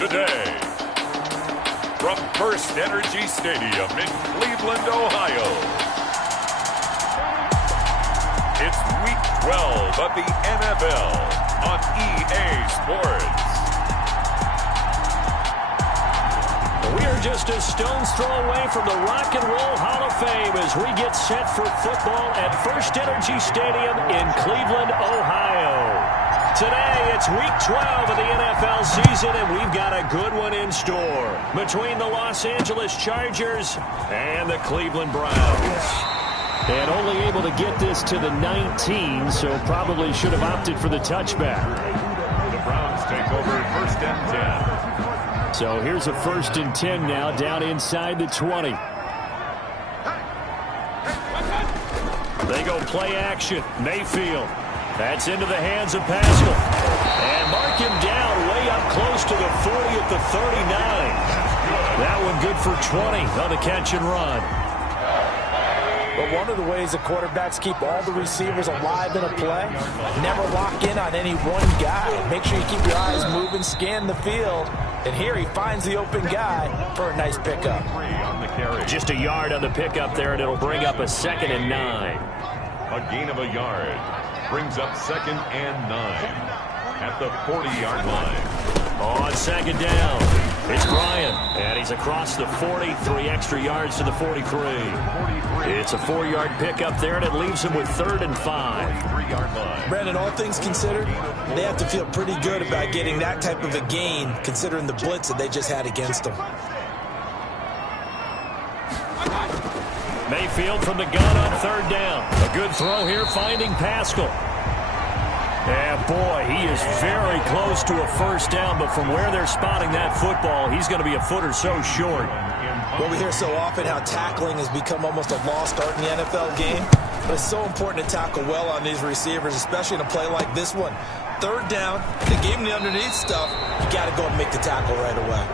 today. From First Energy Stadium in Cleveland, Ohio. It's Week 12 of the NFL on EA Sports. We are just a stone's throw away from the Rock and Roll Hall of Fame as we get set for football at First Energy Stadium in Cleveland, Ohio. Today, it's Week 12 of the NFL season, and we've got a good one in store between the Los Angeles Chargers and the Cleveland Browns. And only able to get this to the 19, so probably should have opted for the touchback. The Browns take over first and 10. So here's a first and 10 now, down inside the 20. They go play action. Mayfield. That's into the hands of Pascal. And mark him down way up close to the 40 at the 39. That one good for 20 on the catch and run. But one of the ways the quarterbacks keep all the receivers alive in a play, never lock in on any one guy. Make sure you keep your eyes moving, scan the field. And here he finds the open guy for a nice pickup. Just a yard on the pickup there, and it'll bring up a 2nd and 9. A gain of a yard brings up 2nd and 9 at the 40-yard line. On 2nd down. It's Bryant, and he's across the 40, 3 extra yards to the 43. It's a 4-yard pickup there, and it leaves him with 3rd and 5. Brandon, all things considered, they have to feel pretty good about getting that type of a gain, considering the blitz that they just had against them. Mayfield from the gun on 3rd down. A good throw here, finding Pascal. And boy, he is very close to a first down, but from where they're spotting that football, he's going to be a foot or so short. Well, we hear so often how tackling has become almost a lost art in the NFL game, but it's so important to tackle well on these receivers, especially in a play like this one. 3rd down, they gave him the underneath stuff, you got to go and make the tackle right away.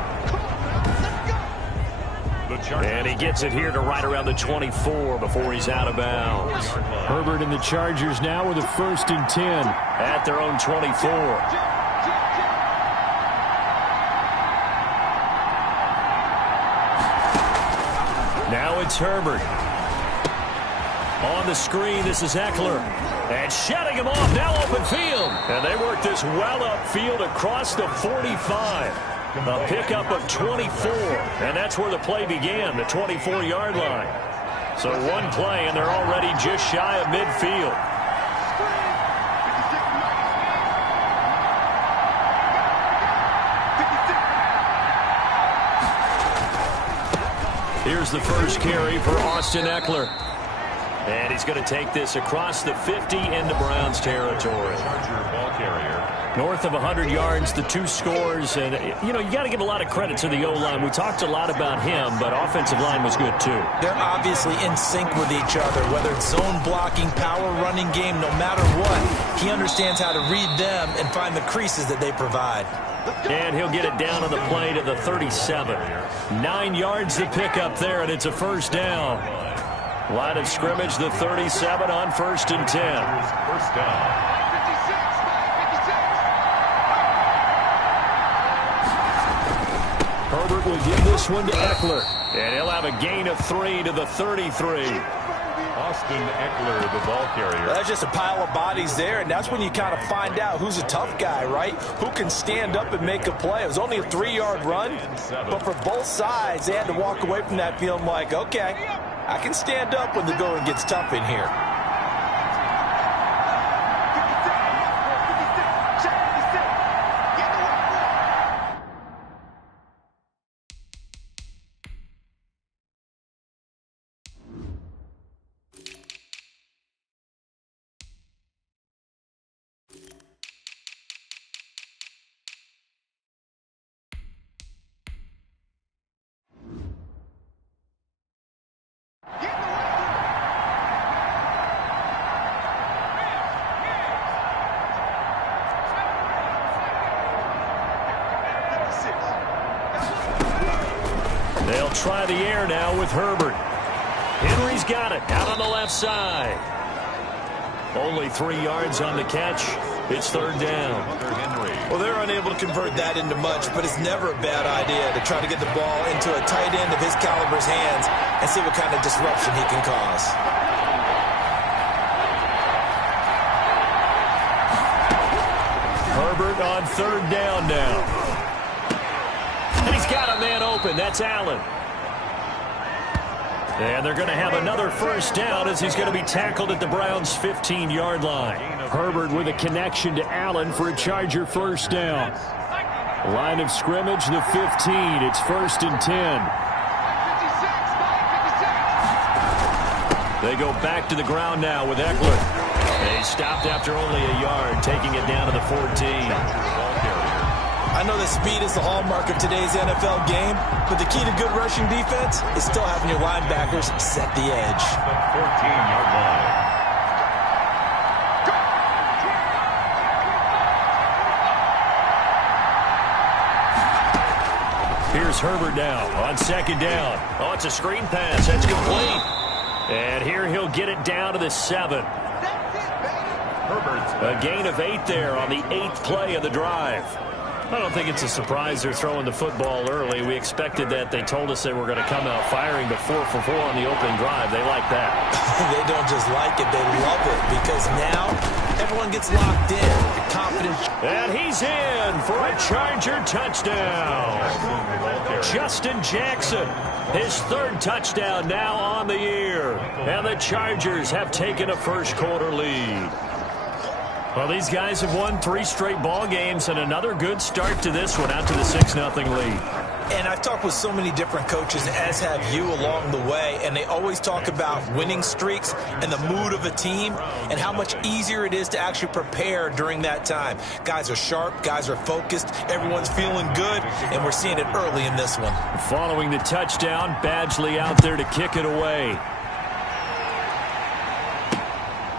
And he gets it here to right around the 24 before he's out of bounds. Herbert and the Chargers now with a 1st and 10 at their own 24. Now it's Herbert. On the screen, this is Eckler. And shutting him off, now open field. And they work this well upfield across the 45. A pickup of 24, and that's where the play began, the 24-yard line. So one play, and they're already just shy of midfield. Here's the first carry for Austin Eckler. And he's going to take this across the 50 into Browns territory. North of 100 yards, the 2 scores. And, you know, you got to give a lot of credit to the O-line. We talked a lot about him, but offensive line was good, too. They're obviously in sync with each other, whether it's zone blocking, power running game, no matter what. He understands how to read them and find the creases that they provide. And he'll get it down on the play to the 37. 9 yards to pick up there, and it's a first down. Line of scrimmage, the 37 on 1st and 10. First down. Herbert will give this one to Eckler. And he'll have a gain of 3 to the 33. Austin Eckler, the ball carrier. That's just a pile of bodies there, and that's when you kind of find out who's a tough guy, right? Who can stand up and make a play. It was only a 3-yard run, but for both sides, they had to walk away from that feeling like, okay, I can stand up when the going gets tough in here. They'll try the air now with Herbert. Henry's got it out on the left side. Only 3 yards on the catch. It's 3rd down. Well, they're unable to convert that into much, but it's never a bad idea to try to get the ball into a tight end of his caliber's hands and see what kind of disruption he can cause. Herbert on third down now. And he's got a man open. That's Allen. And they're going to have another first down as he's going to be tackled at the Browns' 15-yard line. Herbert with a connection to Allen for a Charger first down. Line of scrimmage, the 15. It's 1st and 10. They go back to the ground now with Eckler. They stopped after only a yard, taking it down to the 14. I know that speed is the hallmark of today's NFL game, but the key to good rushing defense is still having your linebackers set the edge. 14-yard line. Here's Herbert now on second down. Oh, it's a screen pass. That's complete. And here he'll get it down to the 7. A gain of 8 there on the 8th play of the drive. I don't think it's a surprise they're throwing the football early. We expected that. They told us they were going to come out firing the 4 for 4 on the opening drive. They like that. They don't just like it, they love it, because now everyone gets locked in. Confidence. And he's in for a Charger touchdown. Justin Jackson, his 3rd touchdown now on the year. And the Chargers have taken a first-quarter lead. Well, these guys have won 3 straight ball games and another good start to this one out to the 6-0 lead. And I've talked with so many different coaches, as have you along the way, and they always talk about winning streaks and the mood of a team and how much easier it is to actually prepare during that time. Guys are sharp, guys are focused, everyone's feeling good, and we're seeing it early in this one. Following the touchdown, Badgley out there to kick it away.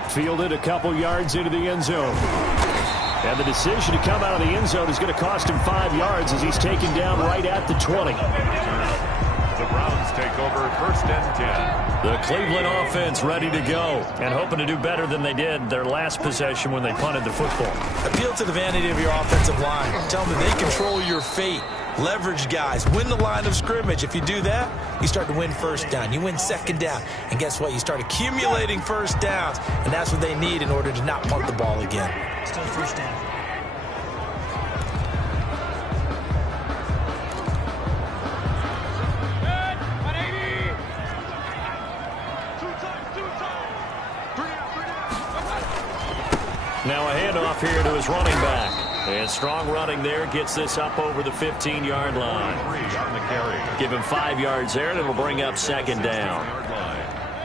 Fielded a couple yards into the end zone. And the decision to come out of the end zone is going to cost him 5 yards as he's taken down right at the 20. The Browns take over 1st and 10. The Cleveland offense ready to go and hoping to do better than they did their last possession when they punted the football. Appeal to the vanity of your offensive line. Tell them that they control your fate. Leverage guys. Win the line of scrimmage. If you do that, you start to win first down. You win second down. And guess what? You start accumulating first downs. And that's what they need in order to not punt the ball again. Still first down. Now a handoff here to his running back. And strong running there gets this up over the 15-yard line. Give him 5 yards there, and it'll bring up 2nd down.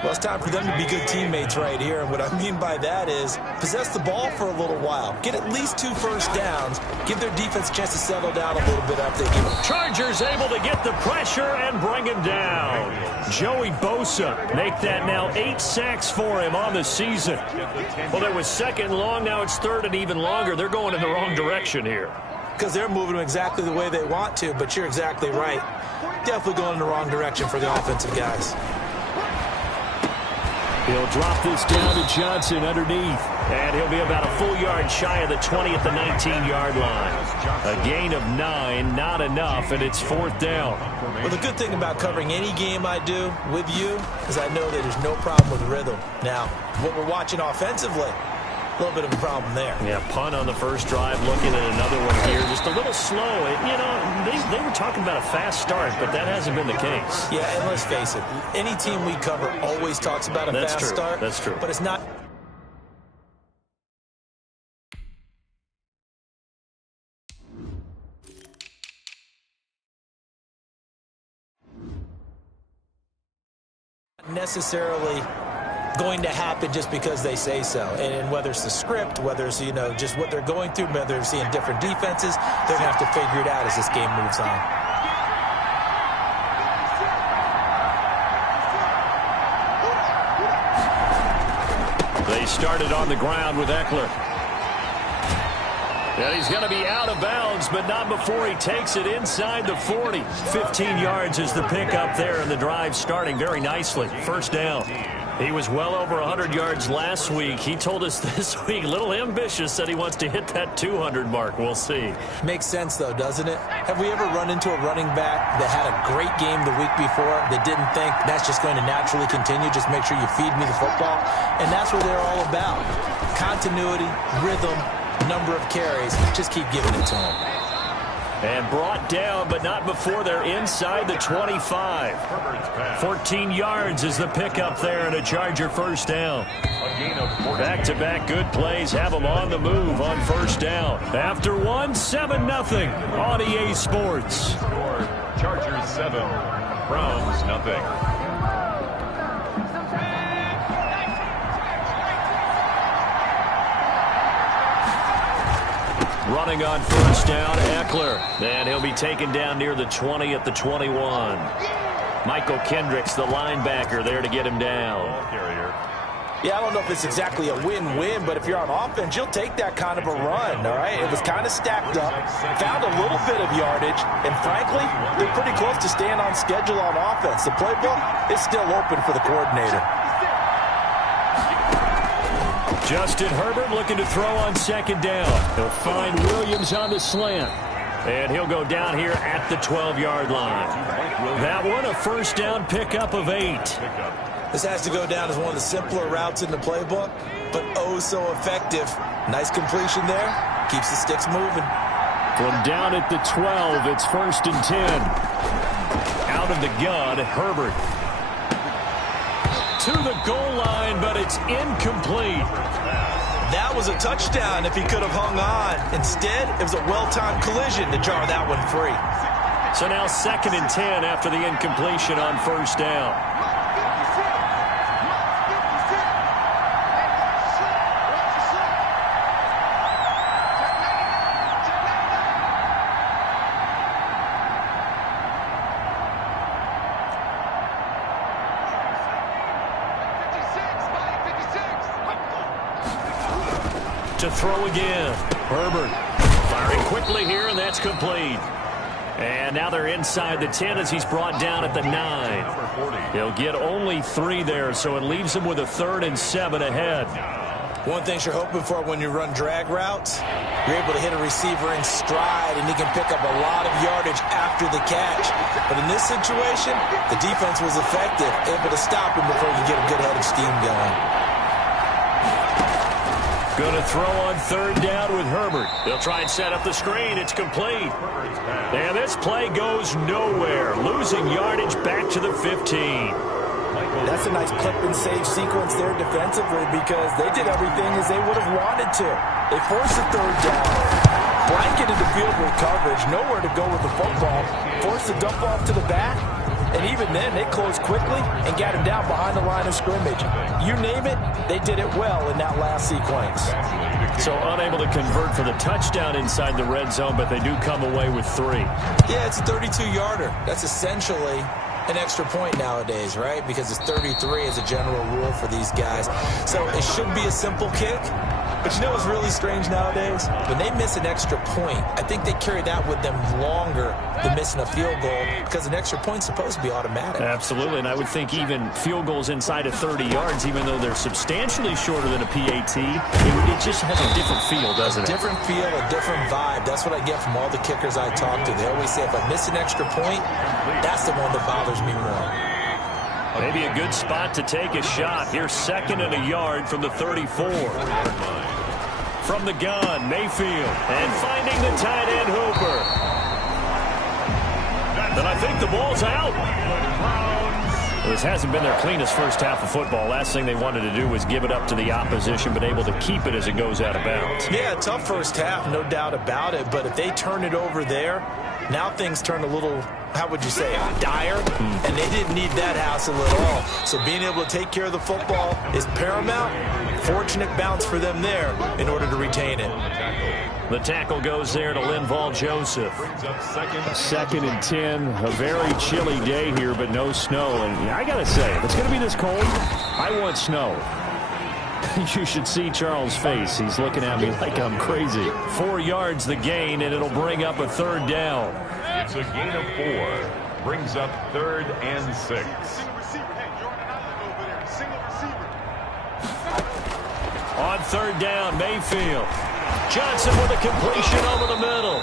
Well, it's time for them to be good teammates right here. And what I mean by that is possess the ball for a little while. Get at least 2 first downs. Give their defense a chance to settle down a little bit after they give them. Chargers able to get the pressure and bring him down. Joey Bosa make that now 8 sacks for him on the season. Well, there was 2nd and long. Now it's 3rd and even longer. They're going in the wrong direction here. Because they're moving them exactly the way they want to, but you're exactly right. Definitely going in the wrong direction for the offensive guys. He'll drop this down to Johnson underneath. And he'll be about a full yard shy of the 20 at the 19-yard line. A gain of 9, not enough, and it's 4th down. Well, the good thing about covering any game I do with you is I know that there's no problem with rhythm. Now, what we're watching offensively, a little bit of a problem there. Yeah, punt on the first drive, looking at another one here. Just a little slow. You know, they were talking about a fast start, but that hasn't been the case. Yeah, and let's face it, any team we cover always talks about a fast start. That's true. But it's not. Necessarily going to happen just because they say so. And whether it's the script, whether it's, you know, just what they're going through, whether they're seeing different defenses, they're going to have to figure it out as this game moves on. They started on the ground with Eckler. And he's going to be out of bounds, but not before he takes it inside the 40. 15 yards is the pickup there, and the drive starting very nicely. First down. He was well over 100 yards last week. He told us this week, a little ambitious, said he wants to hit that 200 mark. We'll see. Makes sense, though, doesn't it? Have we ever run into a running back that had a great game the week before that didn't think that's just going to naturally continue? Just make sure you feed me the football. And that's what they're all about. Continuity, rhythm, number of carries. Just keep giving it to them. And brought down, but not before they're inside the 25. 14 yards is the pickup there, and a Charger first down. Back-to-back good plays have them on the move on first down. After one, 7-0 on EA Sports. Chargers 7, Browns nothing. Running on first down, Eckler. And he'll be taken down near the 20 at the 21. Michael Kendricks, the linebacker, there to get him down. Yeah, I don't know if it's exactly a win-win, but if you're on offense, you'll take that kind of a run, all right? It was kind of stacked up, found a little bit of yardage, and frankly, they're pretty close to staying on schedule on offense. The playbook is still open for the coordinator. Justin Herbert looking to throw on second down. He'll find Williams on the slant. And he'll go down here at the 12-yard line. That one, a first down pickup of 8. This has to go down as one of the simpler routes in the playbook, but oh so effective. Nice completion there. Keeps the sticks moving. From down at the 12, it's first and 10. Out of the gun, Herbert. To the goal line, but it's incomplete. That was a touchdown if he could have hung on. Instead, it was a well-timed collision to jar that one free. So now second and 10 after the incompletion on first down. To throw again. Herbert firing quickly here, and that's complete. And now they're inside the 10 as he's brought down at the 9. He'll get only 3 there, so it leaves him with a 3rd and 7 ahead. One thing you're hoping for when you run drag routes, you're able to hit a receiver in stride, and he can pick up a lot of yardage after the catch. But in this situation, the defense was effective, able to stop him before he could get a good head of steam going. Going to throw on third down with Herbert. They'll try and set up the screen. It's complete. And this play goes nowhere. Losing yardage back to the 15. That's a nice clip and save sequence there defensively because they did everything as they would have wanted to. They forced the third down, blanketed the field with coverage, nowhere to go with the football, forced the dump off to the back, and even then they closed quickly and got him down behind the line of scrimmage. You name it, they did it well in that last sequence. So unable to convert for the touchdown inside the red zone, but they do come away with 3. Yeah, it's a 32-yarder. That's essentially an extra point nowadays, right? Because it's 33 as a general rule for these guys. So it should be a simple kick. But you know what's really strange nowadays? When they miss an extra point, I think they carry that with them longer than missing a field goal because an extra point's supposed to be automatic. Absolutely, and I would think even field goals inside of 30 yards, even though they're substantially shorter than a PAT, it just has a different feel, doesn't it? A different feel, a different vibe. That's what I get from all the kickers I talk to. They always say if I miss an extra point, that's the one that bothers me more. Maybe a good spot to take a shot. Here's 2nd and a yard from the 34. From the gun, Mayfield. And finding the tight end, Hooper. Then I think the ball's out. This hasn't been their cleanest first half of football. Last thing they wanted to do was give it up to the opposition, but able to keep it as it goes out of bounds. Yeah, tough first half, no doubt about it. But if they turn it over there, now things turn a little, how would you say, dire, and they didn't need that hassle at all. So being able to take care of the football is paramount. Fortunate bounce for them there in order to retain it. The tackle goes there to Linval Joseph. 2nd and 10, a very chilly day here, but no snow. And I got to say, if it's going to be this cold, I want snow. You should see Charles' face. He's looking at me like I'm crazy. 4 yards the gain, and it'll bring up a 3rd down. It's a gain of 4. Brings up 3rd and 6. On 3rd down, Mayfield. Johnson with a completion over the middle.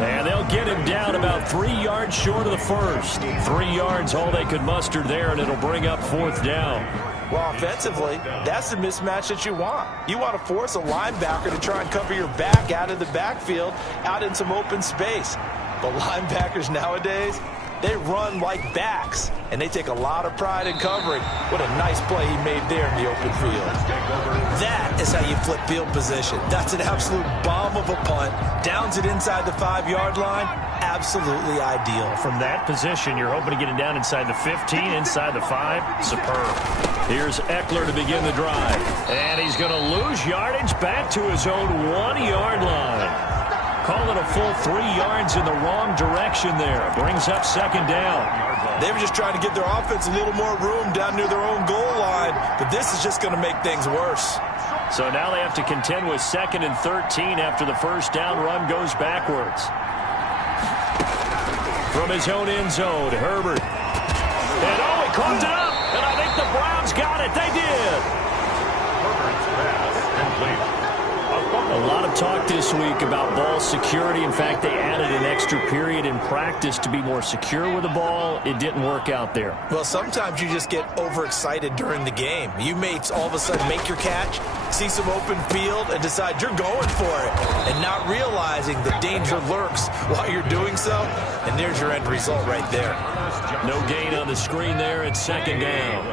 And they'll get him down about 3 yards short of the first. 3 yards all they could muster there, and it'll bring up 4th down. Well, offensively, that's the mismatch that you want. You want to force a linebacker to try and cover your back out of the backfield, out in some open space. But linebackers nowadays, they run like backs, and they take a lot of pride in covering. What a nice play he made there in the open field. That is how you flip field position. That's an absolute bomb of a punt. Downs it inside the 5-yard line. Absolutely ideal. From that position, you're hoping to get it down inside the 15, inside the 5. Superb. Here's Eckler to begin the drive. And he's going to lose yardage back to his own 1-yard line. Call it a full 3 yards in the wrong direction there. Brings up 2nd down. They were just trying to give their offense a little more room down near their own goal line, but this is just going to make things worse. So now they have to contend with 2nd and 13 after the first down run goes backwards. From his own end zone, Herbert. And he caught it up, and I think the Browns got it. They did. Herbert's pass complete. A lot of talk this week about ball security. In fact, they added an extra period in practice to be more secure with the ball. It didn't work out there. Well, sometimes you just get overexcited during the game. You may all of a sudden make your catch, see some open field, and decide you're going for it, and not realizing the danger lurks while you're doing so, and there's your end result right there. No gain on the screen there at 2nd down.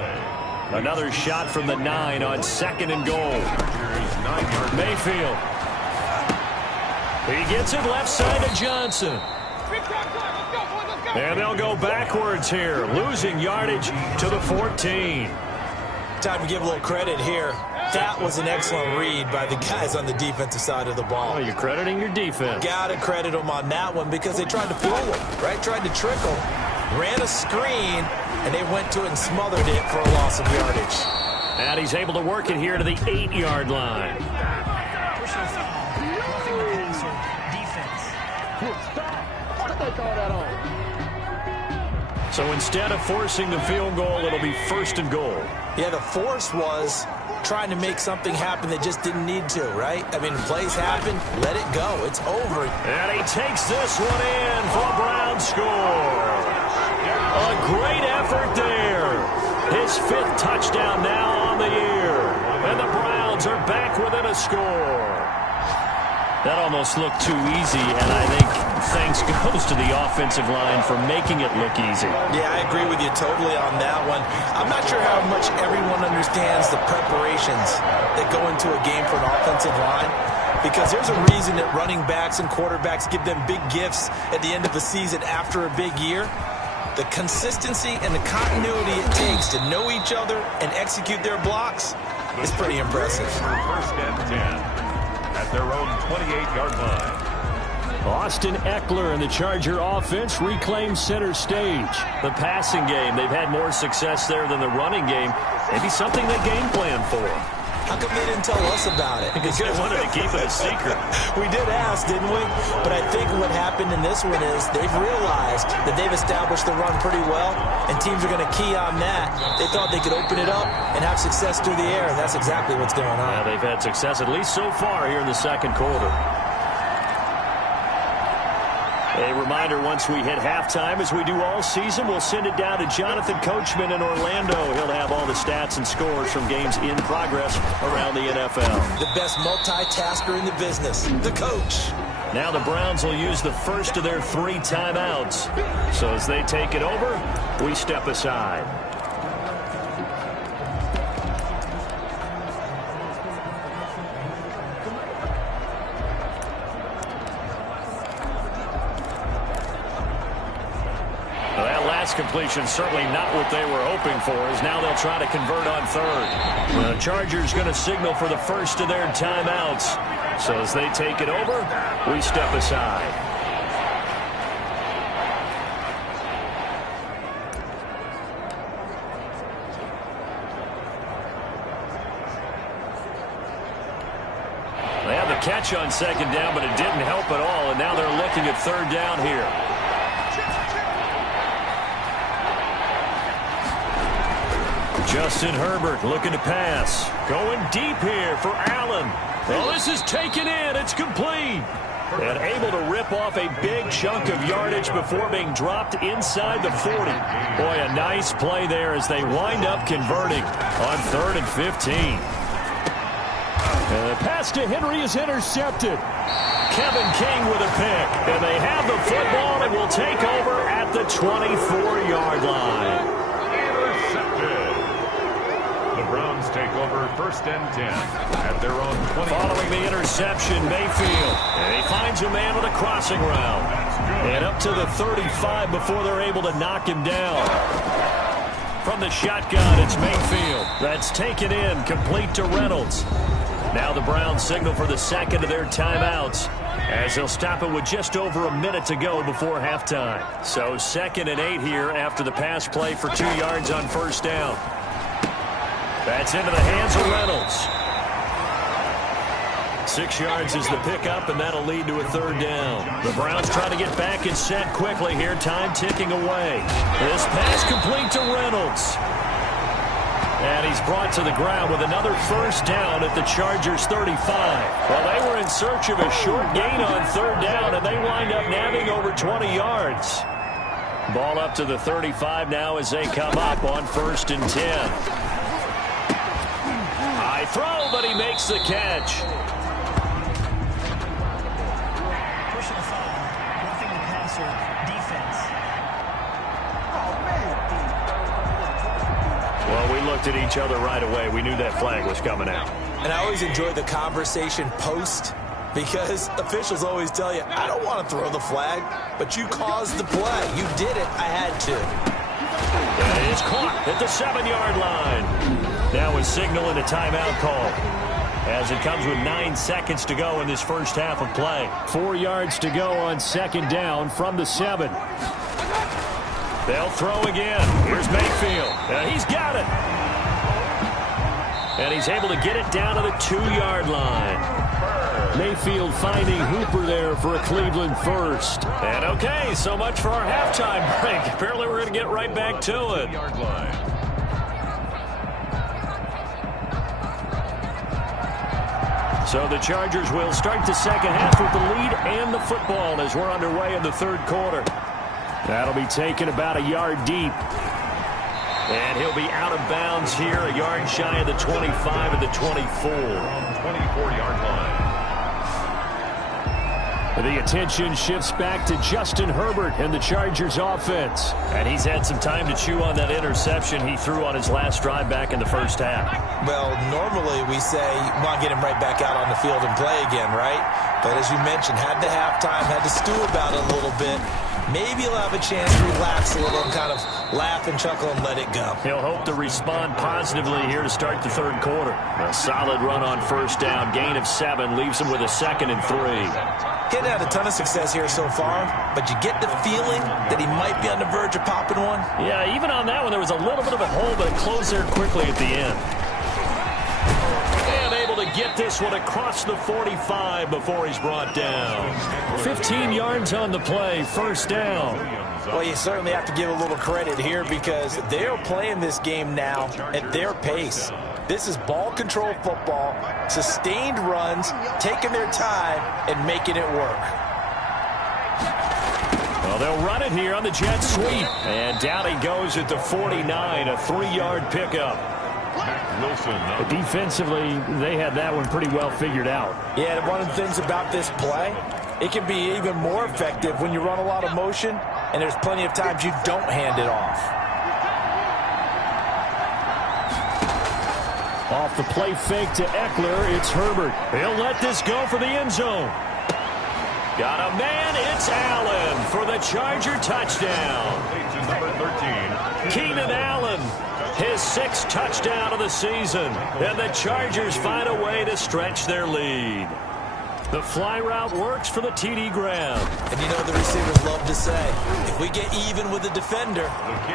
Another shot from the 9 on 2nd and goal. Mayfield. He gets it left side to Johnson. And they'll go backwards here, losing yardage to the 14. Time to give a little credit here. That was an excellent read by the guys on the defensive side of the ball. Oh, you're crediting your defense. Got to credit them on that one because they tried to fool them, right? Tried to trick them. Ran a screen, and they went to it and smothered it for a loss of yardage. And he's able to work it here to the 8-yard line. So instead of forcing the field goal, it'll be 1st and goal. Yeah, the force was trying to make something happen that just didn't need to, right? I mean, plays happen, let it go. It's over. And he takes this one in for a Brown score. A great effort there. His 5th touchdown now on the year. And the Browns are back within a score. That almost looked too easy, and I think thanks goes to the offensive line for making it look easy. Yeah, I agree with you totally on that one. I'm not sure how much everyone understands the preparations that go into a game for an offensive line, because there's a reason that running backs and quarterbacks give them big gifts at the end of the season after a big year. The consistency and the continuity it takes to know each other and execute their blocks is pretty impressive. 1st and 10 at their own 28-yard line. Austin Eckler and the Charger offense reclaim center stage. The passing game, they've had more success there than the running game. Maybe something they game plan for. How come they didn't tell us about it? Because they wanted to keep it a secret. We did ask, didn't we? But I think what happened in this one is they've realized that they've established the run pretty well, and teams are going to key on that. They thought they could open it up and have success through the air, and that's exactly what's going on. Yeah, they've had success, at least so far, here in the 2nd quarter. A reminder, once we hit halftime, as we do all season, we'll send it down to Jonathan Coachman in Orlando. He'll have all the stats and scores from games in progress around the NFL. The best multitasker in the business, the coach. Now the Browns will use the first of their 3 timeouts. So as they take it over, we step aside. Completion certainly not what they were hoping for, as now they'll try to convert on 3rd. The Chargers going to signal for the first of their timeouts. So as they take it over, we step aside. catch on second down, but it didn't help at all, and now they're looking at third down here. Justin Herbert looking to pass. Going deep here for Allen. Well, this is taken in. It's complete. And able to rip off a big chunk of yardage before being dropped inside the 40. Boy, a nice play there as they wind up converting on 3rd and 15. And the pass to Henry is intercepted. Kevin King with a pick. And they have the football and will take over at the 24-yard line. Browns take over 1st and 10 at their own 20. Following the interception, Mayfield. And he finds a man with a crossing route. And up to the 35 before they're able to knock him down. From the shotgun, it's Mayfield. That's taken in, complete to Reynolds. Now the Browns signal for the second of their timeouts, as they'll stop it with just over a minute to go before halftime. So 2nd and 8 here after the pass play for 2 yards on 1st down. That's into the hands of Reynolds. 6 yards is the pickup, and that'll lead to a 3rd down. The Browns try to get back and set quickly here. Time ticking away. This pass complete to Reynolds. And he's brought to the ground with another 1st down at the Chargers' 35. Well, they were in search of a short gain on 3rd down, and they wind up nabbing over 20 yards. Ball up to the 35 now as they come up on 1st and 10. Throw, but he makes the catch. Personal foul, roughing the passer, defense. Well, we looked at each other right away. We knew that flag was coming out. And I always enjoy the conversation post, because officials always tell you, I don't want to throw the flag, but you caused the play. You did it. I had to. And it's caught at the 7-yard line. Now is signaling a timeout call, as it comes with 9 seconds to go in this first half of play. 4 yards to go on 2nd down from the 7. They'll throw again. Here's Mayfield. He's got it. And he's able to get it down to the 2-yard line. Mayfield finding Hooper there for a Cleveland first. And okay, so much for our halftime break. Apparently we're going to get right back to it. So the Chargers will start the second half with the lead and the football as we're underway in the 3rd quarter. That'll be taken about a yard deep. And he'll be out of bounds here, a yard shy of the 25 of the 24. 24-yard line. The attention shifts back to Justin Herbert and the Chargers offense. And he's had some time to chew on that interception he threw on his last drive back in the first half. Well, normally we say you want to get him right back out on the field and play again, right? But as you mentioned, had the halftime, had to stew about it a little bit. Maybe he'll have a chance to relax a little and kind of laugh and chuckle and let it go. He'll hope to respond positively here to start the 3rd quarter. A solid run on 1st down. Gain of 7 leaves him with a 2nd and 3. He hadn't had a ton of success here so far, but you get the feeling that he might be on the verge of popping one. Yeah, even on that one, there was a little bit of a hole, but it closed there quickly at the end. And able to get this one across the 45 before he's brought down. 15 yards on the play, 1st down. Well, you certainly have to give a little credit here because they're playing this game now at their pace. This is ball control football, sustained runs, taking their time, and making it work. Well, they'll run it here on the jet sweep. And down he goes at the 49, a 3-yard pickup. Defensively, they had that one pretty well figured out. Yeah, one of the things about this play, it can be even more effective when you run a lot of motion, and there's plenty of times you don't hand it off. Off the play fake to Eckler, it's Herbert. He'll let this go for the end zone. Got a man, it's Allen for the Charger touchdown. Number 13. Keenan Allen, his 6th touchdown of the season. And the Chargers find a way to stretch their lead. The fly route works for the TD grab. And you know the receivers love to say, if we get even with the defender,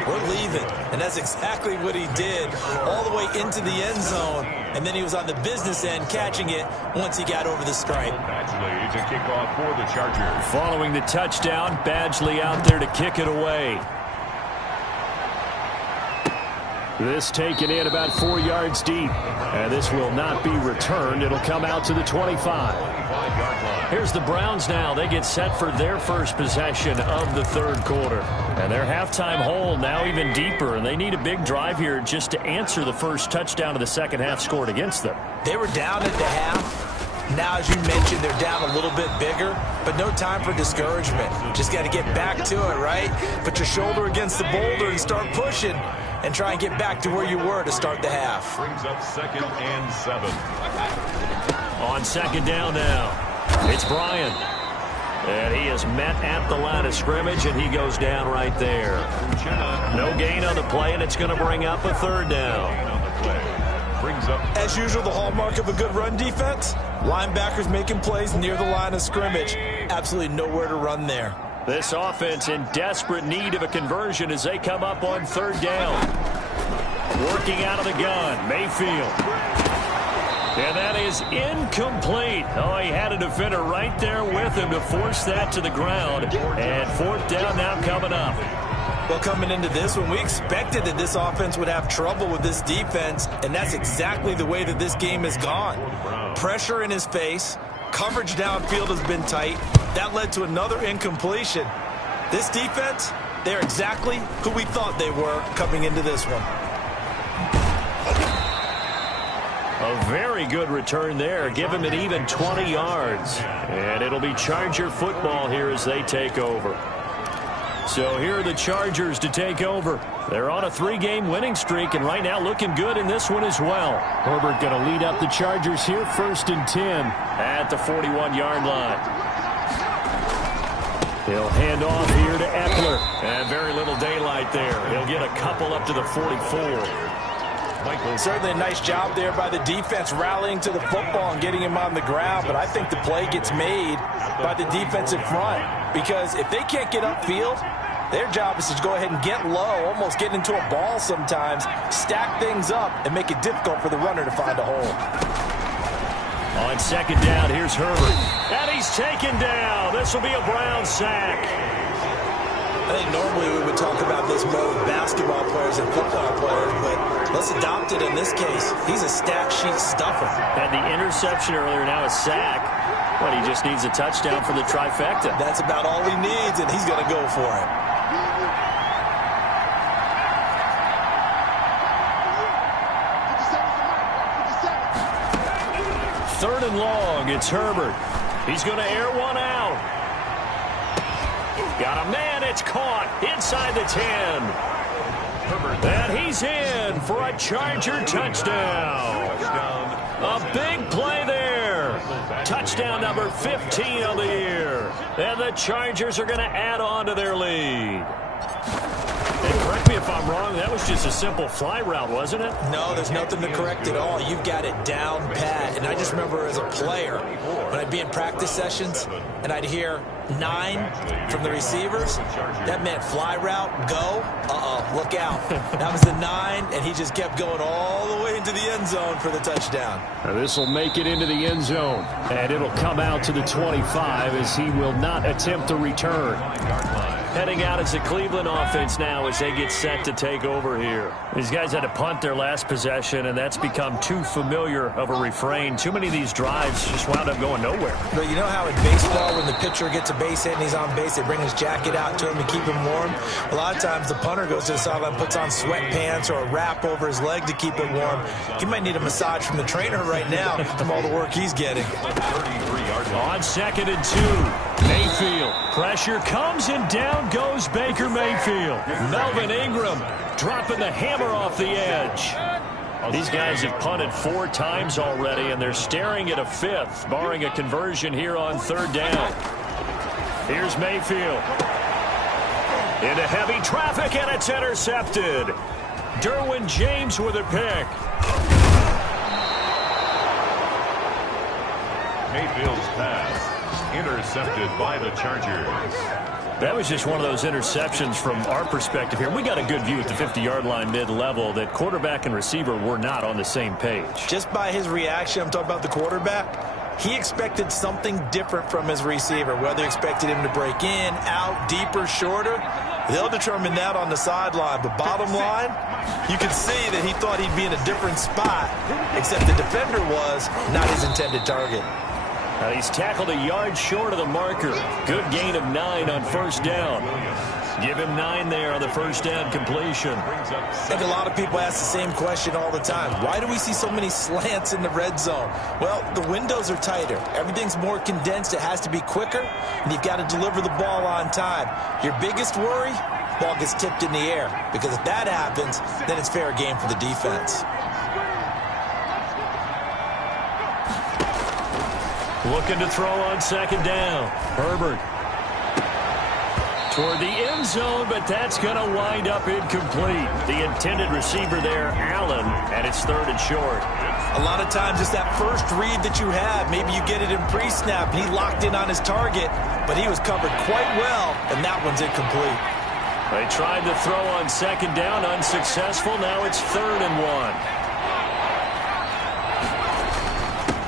we're leaving. And that's exactly what he did, all the way into the end zone. And then he was on the business end catching it once he got over the stripe. Badgley to kick off for the Chargers. Following the touchdown, Badgley out there to kick it away. This taken in about 4 yards deep. And this will not be returned. It'll come out to the 25. Here's the Browns now. They get set for their first possession of the third quarter. And their halftime hole now even deeper. And they need a big drive here just to answer the first touchdown of the second half scored against them. They were down at the half. Now, as you mentioned, they're down a little bit bigger, but no time for discouragement. Just got to get back to it, right? Put your shoulder against the boulder and start pushing and try and get back to where you were to start the half. Brings up 2nd and 7. On second down now, it's Bryant. And he is met at the line of scrimmage, and he goes down right there. No gain on the play, and it's going to bring up a third down. As usual, the hallmark of a good run defense, linebackers making plays near the line of scrimmage. Absolutely nowhere to run there. This offense in desperate need of a conversion as they come up on third down. Working out of the gun, Mayfield. And that is incomplete. Oh, he had a defender right there with him to force that to the ground. And fourth down now coming up. Well, coming into this one, we expected that this offense would have trouble with this defense, and that's exactly the way that this game has gone. Pressure in his face. Coverage downfield has been tight. That led to another incompletion. This defense, they're exactly who we thought they were coming into this one. A very good return there. Give him an even 20 yards. And it'll be Charger football here as they take over. So here are the Chargers to take over. They're on a 3-game winning streak, and right now looking good in this one as well. Herbert going to lead up the Chargers here, 1st and 10 at the 41-yard line. He'll hand off here to Eckler. And very little daylight there. He'll get a couple up to the 44. Certainly a nice job there by the defense rallying to the football and getting him on the ground, but I think the play gets made by the defensive front, because if they can't get upfield, their job is to go ahead and get low, almost get into a ball sometimes, stack things up, and make it difficult for the runner to find a hole. On second down, here's Herbert. And he's taken down. This will be a Brown sack. I think normally we would talk about this more with basketball players and football players, but let's adopt it in this case. He's a stat sheet stuffer. And the interception earlier, now a sack. But he just needs a touchdown for the trifecta. That's about all he needs, and he's going to go for it. Third and long, it's Herbert. He's going to air one out. Got a man, it's caught inside the 10. And he's in for a Charger touchdown. A big play there. Touchdown number 15 of the year. And the Chargers are going to add on to their lead. And correct me if I'm wrong, that was just a simple fly route, wasn't it? No, there's nothing to correct at all. You've got it down pat. And I just remember as a player, when I'd be in practice sessions and I'd hear 9 from the receivers, that meant fly route, go, look out. That was the 9, and he just kept going all the way into the end zone for the touchdown. Now this will make it into the end zone, and it'll come out to the 25 as he will not attempt a return. Heading out as the Cleveland offense now as they get set to take over here. These guys had to punt their last possession, and that's become too familiar of a refrain. Too many of these drives just wound up going nowhere. But you know how in baseball, when the pitcher gets a base hit and he's on base, they bring his jacket out to him to keep him warm? A lot of times the punter goes to the sideline, puts on sweatpants or a wrap over his leg to keep it warm. He might need a massage from the trainer right now from all the work he's getting. On 2nd and 2, Mayfield. Pressure comes and down goes Baker Mayfield. Melvin Ingram dropping the hammer off the edge. These guys have punted 4 times already, and they're staring at a 5th, barring a conversion here on third down. Here's Mayfield. Into heavy traffic, and it's intercepted. Derwin James with a pick. Mayfield's pass intercepted by the Chargers. That was just one of those interceptions from our perspective here. We got a good view at the 50-yard line mid-level that quarterback and receiver were not on the same page. Just by his reaction, I'm talking about the quarterback, he expected something different from his receiver, whether he expected him to break in, out, deeper, shorter. They'll determine that on the sideline. But bottom line, you can see that he thought he'd be in a different spot, except the defender was not his intended target. He's tackled a yard short of the marker. Good gain of 9 on first down. Give him 9 there on the first down completion. I think a lot of people ask the same question all the time. Why do we see so many slants in the red zone? Well, the windows are tighter. Everything's more condensed. It has to be quicker, and you've got to deliver the ball on time. Your biggest worry, ball gets tipped in the air, because if that happens, then it's fair game for the defense. Looking to throw on second down. Herbert toward the end zone, but that's going to wind up incomplete. The intended receiver there, Allen, and it's 3rd and short. A lot of times it's that first read that you have. Maybe you get it in pre-snap, and he locked in on his target, but he was covered quite well, and that one's incomplete. They tried to throw on second down, unsuccessful. Now it's 3rd and 1.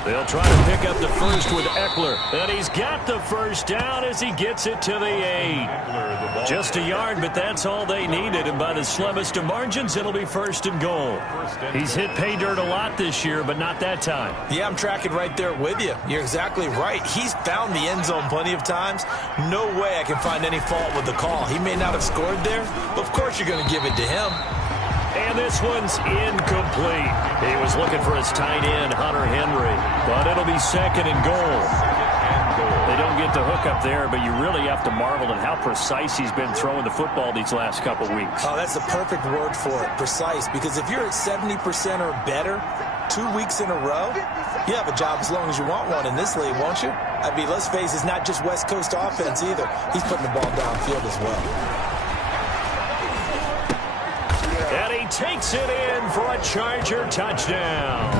They'll try to pick up the first with Eckler. And he's got the first down as he gets it to the 8. Just a yard, but that's all they needed. And by the slimmest of margins, it'll be 1st and goal. He's hit pay dirt a lot this year, but not that time. Yeah, I'm tracking right there with you. You're exactly right. He's found the end zone plenty of times. No way I can find any fault with the call. He may not have scored there, but of course you're going to give it to him. And this one's incomplete. He was looking for his tight end, Hunter Henry. But it'll be 2nd and goal. They don't get the hook up there, but you really have to marvel at how precise he's been throwing the football these last couple weeks. Oh, that's the perfect word for it, precise. Because if you're at 70% or better 2 weeks in a row, you have a job as long as you want one in this league, won't you? I mean, let's face it, it's not just West Coast offense either. He's putting the ball downfield as well. And he takes it in for a Charger touchdown.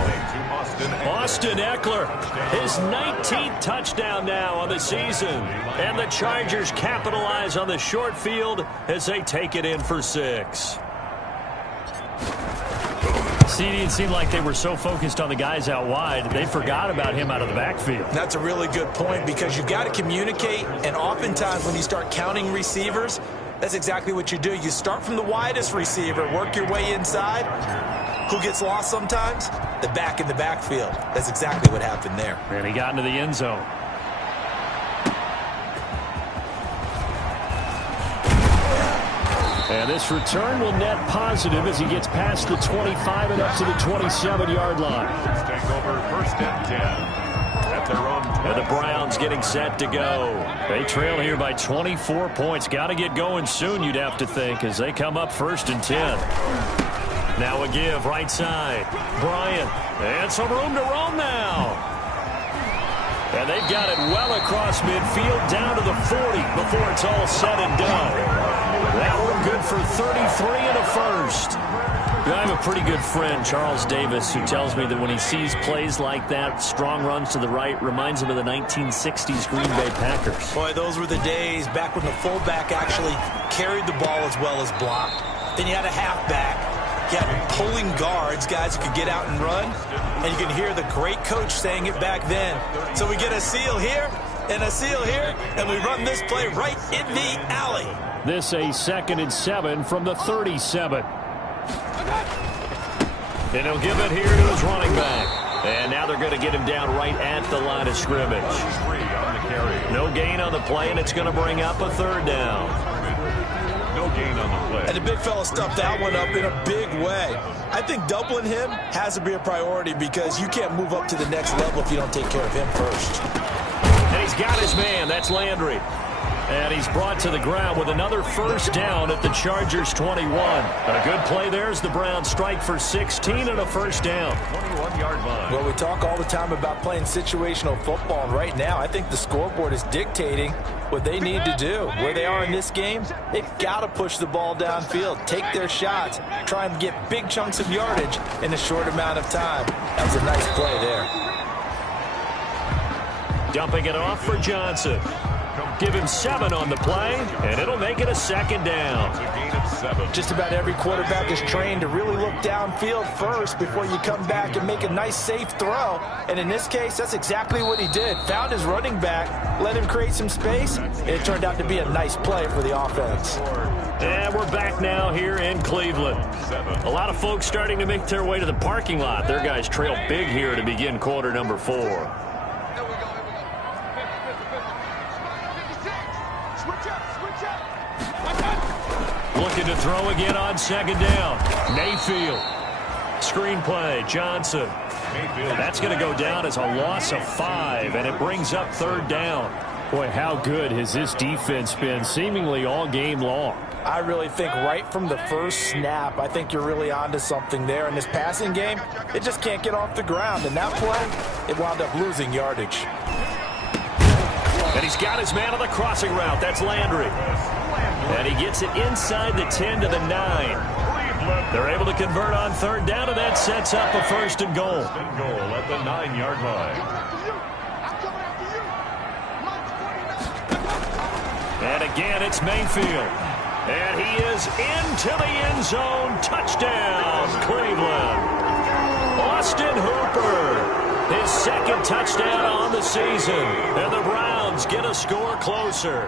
Austin Eckler, his 19th touchdown now on the season. And the Chargers capitalize on the short field as they take it in for 6. See, it didn't seem like they were so focused on the guys out wide, they forgot about him out of the backfield. That's a really good point, because you've got to communicate, and oftentimes when you start counting receivers, that's exactly what you do. You start from the widest receiver, work your way inside. Who gets lost sometimes? The back in the backfield. That's exactly what happened there. And he got into the end zone. And this return will net positive as he gets past the 25 and up to the 27-yard line. Take over 1st and 10 at their own 20. And the Browns getting set to go. They trail here by 24 points. Got to get going soon, you'd have to think, as they come up 1st and 10. Now a give right side. Bryant. And some room to roam now. And they've got it well across midfield down to the 40 before it's all said and done. That one good for 33 and a first. I have a pretty good friend, Charles Davis, who tells me that when he sees plays like that, strong runs to the right, reminds him of the 1960s Green Bay Packers. Boy, those were the days back when the fullback actually carried the ball as well as blocked. Then you had a halfback. You had pulling guards, guys who could get out and run. And you can hear the great coach saying it back then. So we get a seal here and a seal here, and we run this play right in the alley. This a 2nd and 7 from the 37. And he'll give it here to his running back. And now they're going to get him down right at the line of scrimmage. No gain on the play, and it's going to bring up a 3rd down. No gain on the play. And the big fella stuffed that one up in a big way. I think doubling him has to be a priority, because you can't move up to the next level if you don't take care of him first. And he's got his man. That's Landry. And he's brought to the ground with another first down at the Chargers 21. And a good play there as the Browns strike for 16 and a first down. 21-yard line. Well, we talk all the time about playing situational football, and right now I think the scoreboard is dictating what they need to do. Where they are in this game, they've got to push the ball downfield, take their shots, try and get big chunks of yardage in a short amount of time. That was a nice play there. Dumping it off for Johnson. Give him 7 on the play, and it'll make it a 2nd down. It's a gain of 7. Just about every quarterback is trained to really look downfield first before you come back and make a nice, safe throw. And in this case, that's exactly what he did. Found his running back, let him create some space, and it turned out to be a nice play for the offense. And we're back now here in Cleveland. A lot of folks starting to make their way to the parking lot. Their guys trail big here to begin quarter number 4. Looking to throw again on 2nd down. Mayfield. Screen play. Johnson. That's going to go down as a loss of 5, and it brings up 3rd down. Boy, how good has this defense been seemingly all game long? I really think right from the first snap, I think you're really onto something there. In this passing game, it just can't get off the ground. And that play, it wound up losing yardage. And he's got his man on the crossing route. That's Landry. And he gets it inside the 10 to the 9. They're able to convert on 3rd down, and that sets up a 1st and goal. At the 9-yard line. And again, it's Mayfield. And he is into the end zone. Touchdown, Cleveland. Austin Hooper, his 2nd touchdown on the season. And the Browns get a score closer.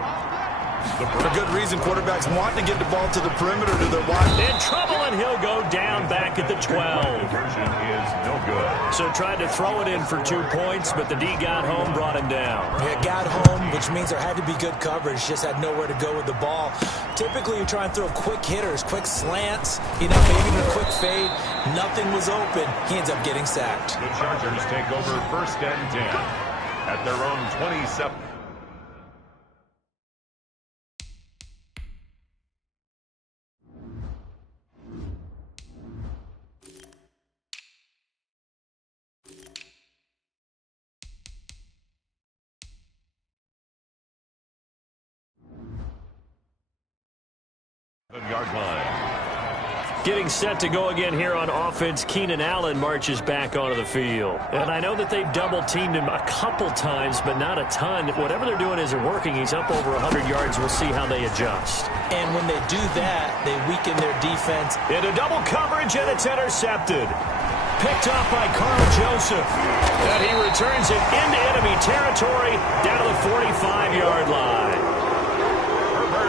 For good reason, quarterbacks want to get the ball to the perimeter to their wide. In trouble, and he'll go down back at the 12. Conversion is no good. So tried to throw it in for 2 points, but the D got home, brought him down. Yeah, got home, which means there had to be good coverage. Just had nowhere to go with the ball. Typically, you try and throw quick hitters, quick slants, maybe even a quick fade. Nothing was open. He ends up getting sacked. The Chargers take over 1st and 10 at their own 27. Yard line. Getting set to go again here on offense, Keenan Allen marches back onto the field. And I know that they've double-teamed him a couple times, but not a ton. Whatever they're doing isn't working. He's up over 100 yards. We'll see how they adjust. And when they do that, they weaken their defense. Into double coverage, and it's intercepted. Picked off by Carl Joseph. And he returns it into enemy territory down to the 45-yard line.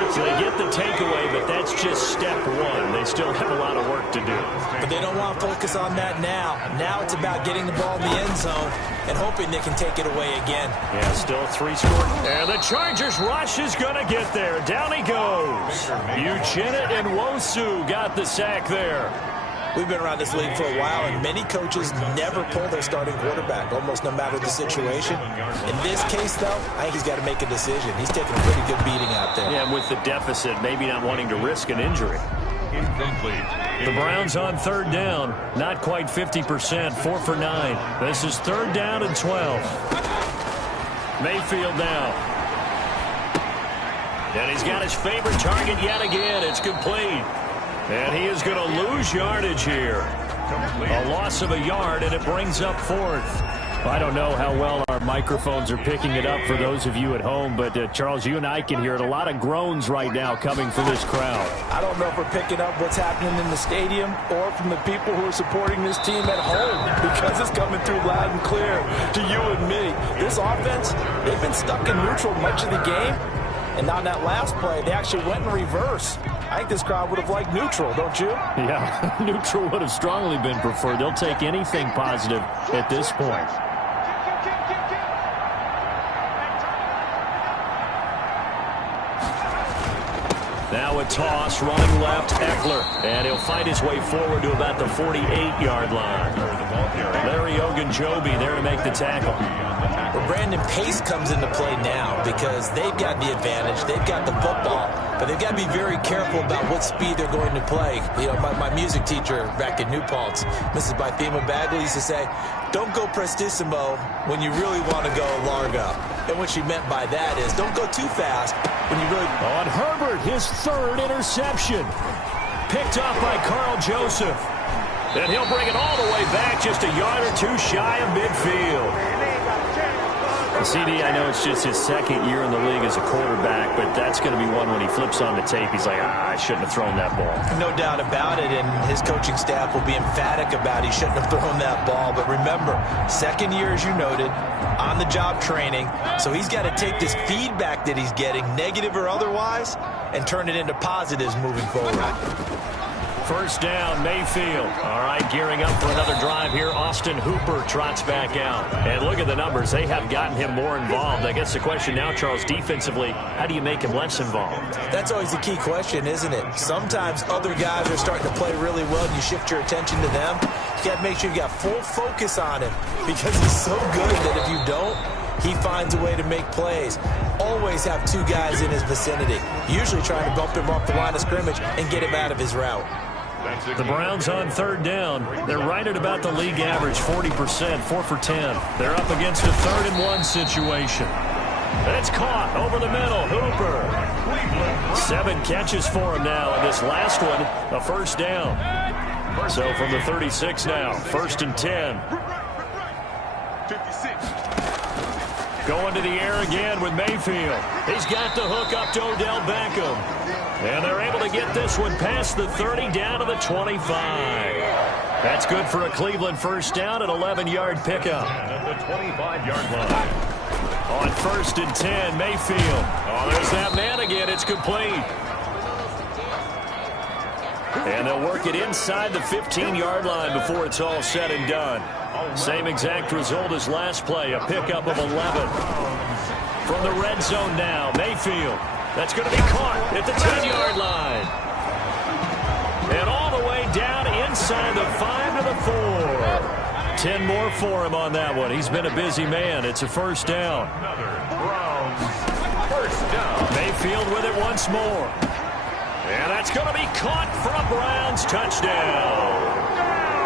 So they get the takeaway, but that's just step 1. They still have a lot of work to do. But they don't want to focus on that now. Now it's about getting the ball in the end zone and hoping they can take it away again. Yeah, still 3 scored. And the Chargers rush is going to get there. Down he goes. Uchenna and Nwosu got the sack there. We've been around this league for a while, and many coaches never pull their starting quarterback, almost no matter the situation. In this case, though, I think he's got to make a decision. He's taking a pretty good beating out there. Yeah, with the deficit, maybe not wanting to risk an injury. Incomplete. The Browns on 3rd down, not quite 50%, 4 for 9. This is 3rd down and 12. Mayfield now. And he's got his favorite target yet again. It's complete. And he is going to lose yardage here. A loss of a yard, and it brings up 4th. I don't know how well our microphones are picking it up for those of you at home, but Charles, you and I can hear it. A lot of groans right now coming from this crowd. I don't know if we're picking up what's happening in the stadium or from the people who are supporting this team at home, because it's coming through loud and clear to you and me. This offense, they've been stuck in neutral much of the game, and on that last play, they actually went in reverse. I think this crowd would have liked neutral, don't you? Yeah, neutral would have strongly been preferred. They'll take anything positive at this point. Now a toss, running left, Eckler. And he'll fight his way forward to about the 48-yard line. Larry Ogunjobi there to make the tackle. Well, Brandon, pace comes into play now because they've got the advantage. They've got the football, but they've got to be very careful about what speed they're going to play. You know, my music teacher back in New Paltz, Mrs. Bythema Bagley, used to say, don't go prestissimo when you really want to go largo. And what she meant by that is don't go too fast when you really... On Herbert, his 3rd interception. Picked off by Carl Joseph. And he'll bring it all the way back just a yard or 2 shy of midfield. CD, I know it's just his second year in the league as a quarterback, but that's going to be one when he flips on the tape. He's like, I shouldn't have thrown that ball. No doubt about it, and his coaching staff will be emphatic about he shouldn't have thrown that ball. But remember, second year, as you noted, on-the-job training, so he's got to take this feedback that he's getting, negative or otherwise, and turn it into positives moving forward. First down, Mayfield. All right, gearing up for another drive here. Austin Hooper trots back out. And look at the numbers. They have gotten him more involved. I guess the question now, Charles, defensively, how do you make him less involved? That's always the key question, isn't it? Sometimes other guys are starting to play really well, and you shift your attention to them. You got to make sure you got full focus on him because he's so good that if you don't, he finds a way to make plays. Always have two guys in his vicinity, usually trying to bump him off the line of scrimmage and get him out of his route. The Browns on third down. They're right at about the league average, 40%, 4 for 10. They're up against a 3rd-and-1 situation. That's caught over the middle. Hooper. 7 catches for him now, and this last one, a first down. So from the 36 now, 1st and 10. Going to the air again with Mayfield. He's got the hook up to Odell Beckham. And they're able to get this one past the 30 down to the 25. That's good for a Cleveland first down, an 11-yard pickup. At the 25-yard line. On 1st and 10, Mayfield. Oh, there's that man again. It's complete. And they'll work it inside the 15-yard line before it's all said and done. Same exact result as last play, a pickup of 11. From the red zone now, Mayfield. That's going to be caught at the 10-yard line. And all the way down inside the 5 to the 4. 10 more for him on that one. He's been a busy man. It's a first down. Browns first down. Mayfield with it once more. And that's going to be caught for a Browns touchdown.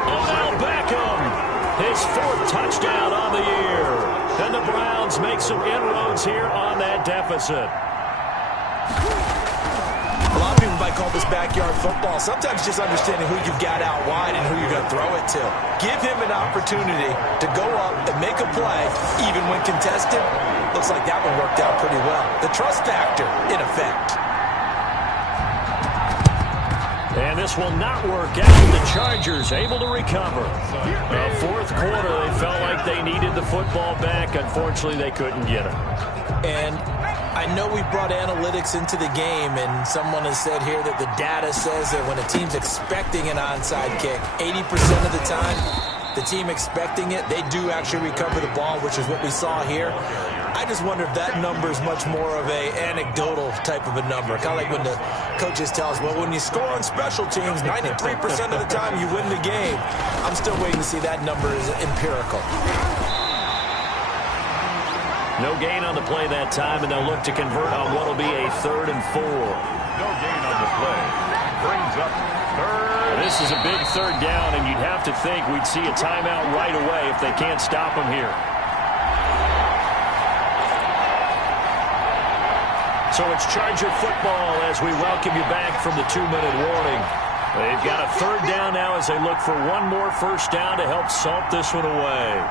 Odell Beckham, his 4th touchdown on the year. And the Browns make some inroads here on that deficit. A lot of people might call this backyard football. Sometimes just understanding who you've got out wide and who you're going to throw it to. Give him an opportunity to go up and make a play, even when contested. Looks like that one worked out pretty well. The trust factor, in effect. And this will not work out. The Chargers able to recover. The 4th quarter, they felt like they needed the football back. Unfortunately, they couldn't get it. And I know we brought analytics into the game, and someone has said here that the data says that when a team's expecting an onside kick, 80% of the time, the team expecting it, they do actually recover the ball, which is what we saw here. I just wonder if that number is much more of a anecdotal type of a number. Kind of like when the coaches tell us, well, when you score on special teams, 93% of the time you win the game. I'm still waiting to see that number is empirical. No gain on the play that time, and they'll look to convert on what will be a 3rd and 4. No gain on the play. Brings up 3rd. This is a big 3rd down, and you'd have to think we'd see a timeout right away if they can't stop them here. So it's Charger football as we welcome you back from the 2-minute warning. They've got a 3rd down now as they look for one more first down to help salt this one away.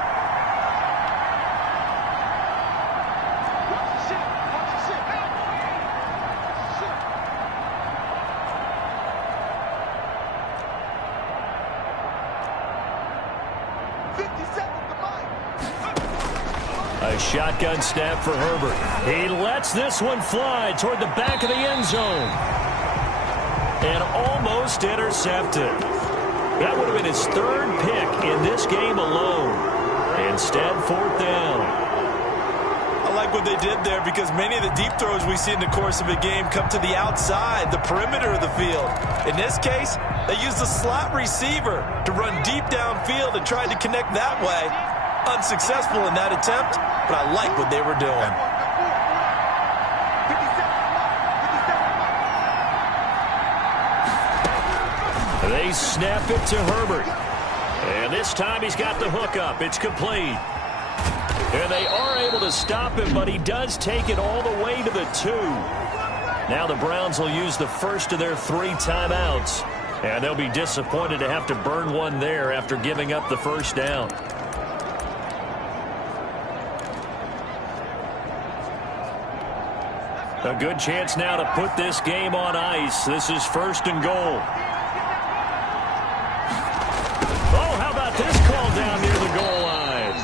A shotgun snap for Herbert. He lets this one fly toward the back of the end zone. And almost intercepted. That would have been his 3rd pick in this game alone. Instead, 4th down. I like what they did there because many of the deep throws we see in the course of a game come to the outside, the perimeter of the field. In this case, they used the slot receiver to run deep downfield and tried to connect that way. Unsuccessful in that attempt, but I like what they were doing. They snap it to Herbert. And this time he's got the hook up. It's complete. And they are able to stop him, but he does take it all the way to the 2. Now the Browns will use the first of their 3 timeouts. And they'll be disappointed to have to burn one there after giving up the first down. A good chance now to put this game on ice. This is 1st and goal. Oh, how about this call down near the goal line?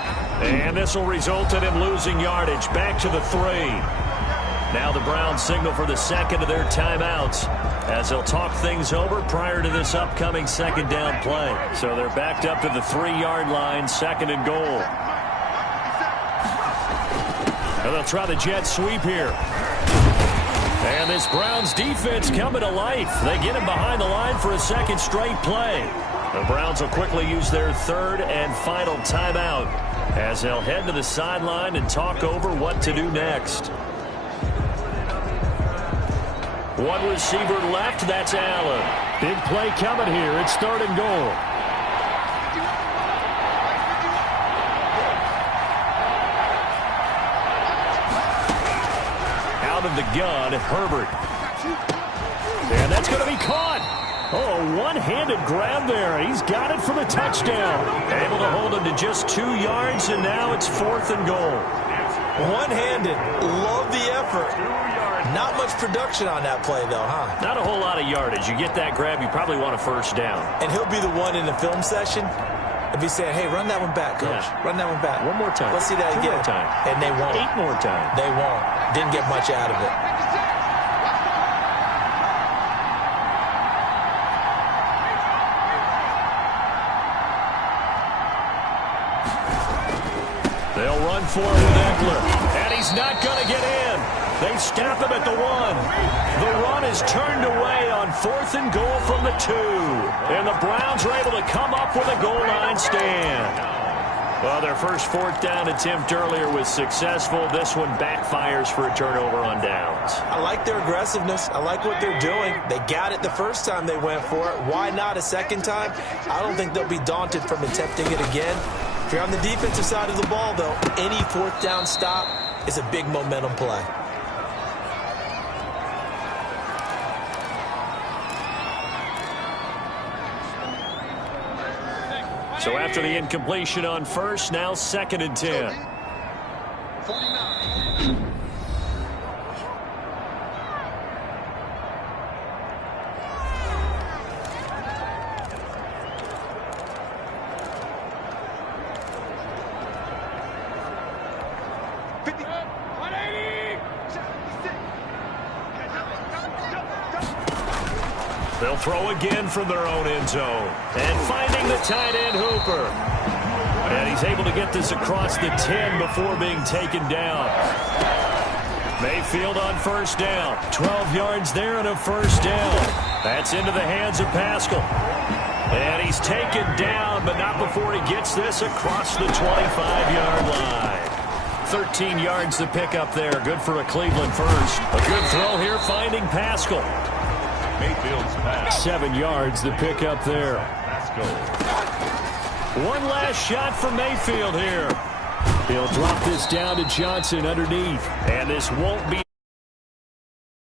And this will result in him losing yardage. Back to the 3. Now the Browns signal for the second of their timeouts as they'll talk things over prior to this upcoming 2nd down play. So they're backed up to the 3-yard line, 2nd and goal. And they'll try the jet sweep here. And this Browns defense coming to life. They get him behind the line for a 2nd straight play. The Browns will quickly use their 3rd and final timeout as they'll head to the sideline and talk over what to do next. One receiver left, that's Allen. Big play coming here. It's 3rd and goal. Out of the gun, Herbert. And that's going to be caught. Oh, a one-handed grab there. He's got it for the touchdown. Able to hold him to just 2 yards, and now it's 4th and goal. One-handed. Love the effort. Not much production on that play, though, huh? Not a whole lot of yardage. You get that grab, you probably want a 1st down. And he'll be the one in the film session. If he's saying, hey, run that one back, coach. Yeah. Run that one back. One more time. Let's see that again. 2 more times. And they won't. 8 more times. They won't. Didn't get much out of it. They'll run for it with Eckler. And he's not going to get in. They stop him at the 1. The run is turned away on 4th and goal from the 2. And the Browns are able to come up with a goal line stand. Well, their first 4th down attempt earlier was successful. This one backfires for a turnover on downs. I like their aggressiveness. I like what they're doing. They got it the first time they went for it. Why not a second time? I don't think they'll be daunted from attempting it again. If you're on the defensive side of the ball, though, any 4th down stop is a big momentum play. So after the incompletion on 1st, now 2nd and 10. 49. They'll throw again from their own end zone. And finding the tight end, Hooper. And he's able to get this across the 10 before being taken down. Mayfield on 1st down. 12 yards there and a 1st down. That's into the hands of Pascal. And he's taken down, but not before he gets this across the 25-yard line. 13 yards to pick up there. Good for a Cleveland first. A good throw here, finding Pascal. Mayfield's pass. 7 yards to pick up there. Pascal. One last shot for Mayfield here. He'll drop this down to Johnson underneath. And this won't be